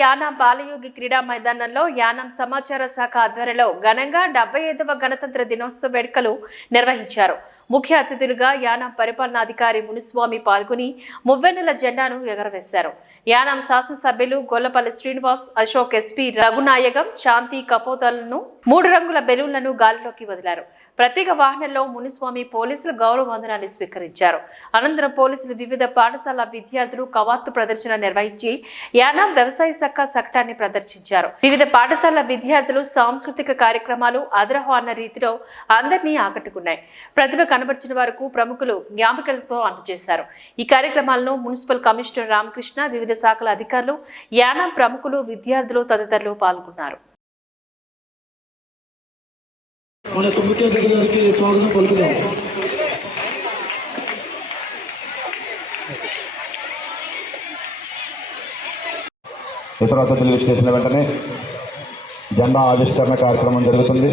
యానాం బాలయోగి క్రీడా మైదానంలో యానాం సమాచార శాఖ ఆధ్వర్యంలో ఘనంగా డెబ్బై ఐదవ గణతంత్ర దినోత్సవ వేడుకలు నిర్వహించారు. ముఖ్య అతిథులుగా యానాం పరిపాలనాధికారి మునిస్వామి పాల్గొని మువ్వెన్నుల జెండాను ఎగరవేశారు. యానాం శాసనసభ్యులు గొల్లపల్లి శ్రీనివాస్ అశోక్ ఎస్పీ రఘునాయకం శాంతి కపోతలను మూడు రంగుల బెలూన్లను గాలిలోకి వదిలారు. ప్రత్యేక వాహనంలో మునిస్వామి పోలీసులు గౌరవ వందనాన్ని స్వీకరించారు. అనంతరం పోలీసులు వివిధ పాఠశాల విద్యార్థులు కవాత్తు ప్రదర్శన నిర్వహించి యానాం వ్యవసాయ శాఖ శకటాన్ని ప్రదర్శించారు. వివిధ పాఠశాల విద్యార్థులు సాంస్కృతిక కార్యక్రమాలు అదరహో అన్న రీతిలో అందరినీ ఆకట్టుకున్నాయి. ప్రతిభ కనబర్చిన వరకు ప్రముఖులు జ్ఞాపికలతో అందజేశారు. ఈ కార్యక్రమాలను మున్సిపల్ కమిషనర్ రామకృష్ణ వివిధ శాఖల అధికారులు యానాం ప్రముఖులు విద్యార్థులు తదితరులు పాల్గొన్నారు. మన యొక్క ముఖ్య అతిథి గారికి స్వాగతం పలుకుదాం. ఇతర అతిథులు చేసిన వెంటనే జెండా ఆవిష్కరణ కార్యక్రమం జరుగుతుంది.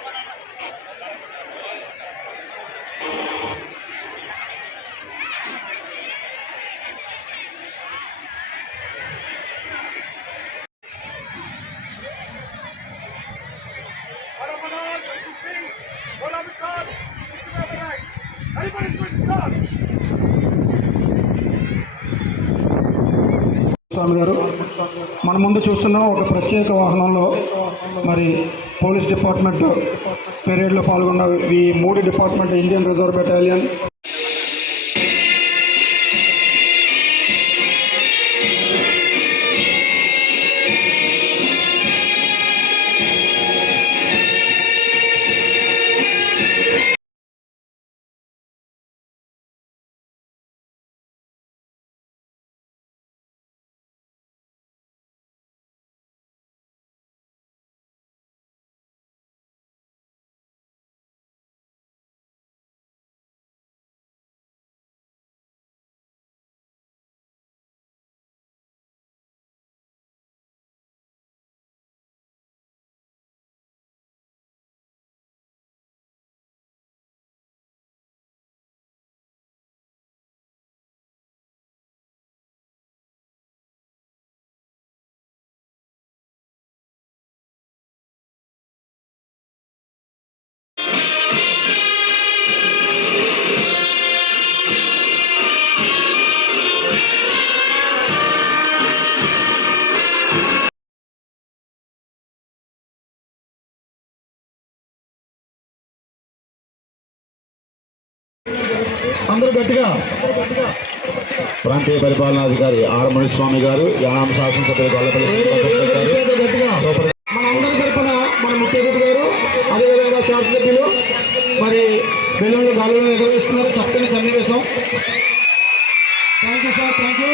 స్వామి గారు మన ముందు చూస్తున్నాం ఒక ప్రత్యేక వాహనంలో మరి పోలీస్ డిపార్ట్మెంట్ పెరేడ్లో పాల్గొన్న ఈ మూడు డిపార్ట్మెంట్ ఇండియన్ రిజర్వ్ బెటాలియన్ అందరూ గట్టిగా. ప్రాంతీయ పరిపాలనాధికారి ఆర్ మునిస్వామి గారు యానాం శాసనసభ్యులు గట్టిగా. సూపర్. మన ముఖ్య అతిథి గారు అదేవిధంగా శాసనసభ్యులు మరి బెలూన్లు గాలులు ఎగరవేస్తున్నారు చక్కని సన్నివేశం. Thank you sir thank you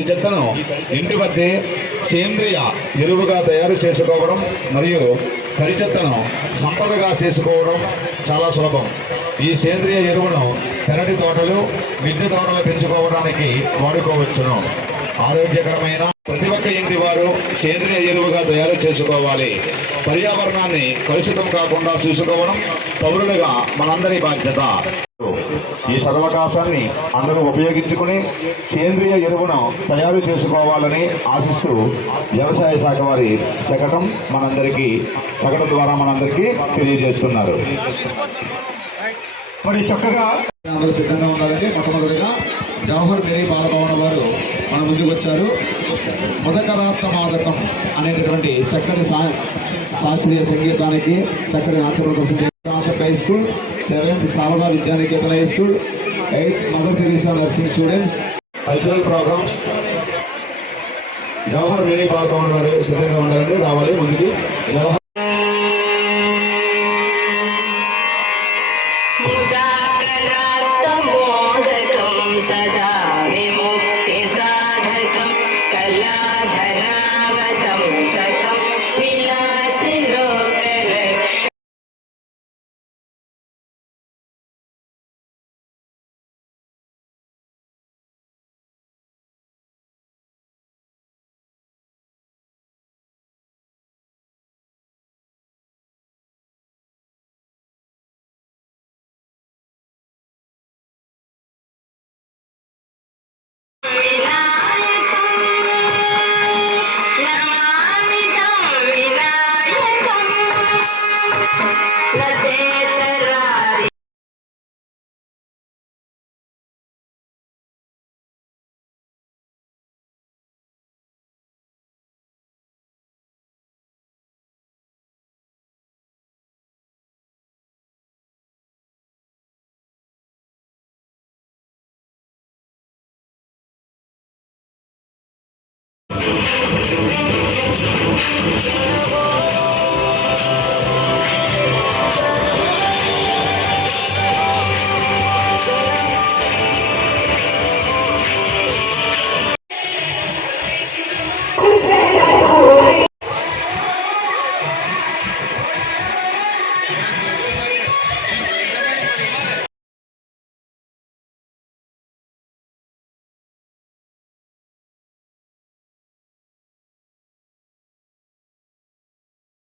చెత్తను ఇంటి వద్దే సేంద్రియ ఎరువుగా తయారు చేసుకోవడం మరియు తడి చెత్తను సంపదగా చేసుకోవడం చాలా సులభం. ఈ సేంద్రియ ఎరువును పెరటి తోటలు మిద్దె తోటలు పెంచుకోవడానికి వాడుకోవచ్చును. ఆరోగ్యకరమైన ప్రతి ఒక్క ఇంటి వారు సేంద్రియ ఎరువుగా తయారు చేసుకోవాలి. పర్యావరణాన్ని కలుషితం కాకుండా చూసుకోవడం పౌరులుగా మనందరి బాధ్యత. ఈ సదవకాశాన్ని అందరూ ఉపయోగించుకుని సేంద్రియ ఎరువును తయారు చేసుకోవాలని ఆశిస్తూ వ్యవసాయ శాఖ వారి శకటం మనందరికీ శకటం ద్వారా మనందరికీ తెలియజేస్తున్నారు. మరి చక్కగా అందరూ సిద్ధంగా ఉండాలని మొట్టమొదటిగా జవహర్ మేరీ బాలభవన్ వారు మన ముందుకు వచ్చారు. మొదకరాత్మ మాదకం అనేటటువంటి చక్కటి సా శాస్త్రీయ సంగీతానికి చక్కటి నాట్య ప్రదర్శన high school seventh Sharada Vidyaniketan high school eighth Mother Teresa nursing students cultural programmes Jawahar mini Balabhavan వారు సిద్ధంగా ఉండాలని రావాలి ముందుకి జవహర్ Hey! Oh,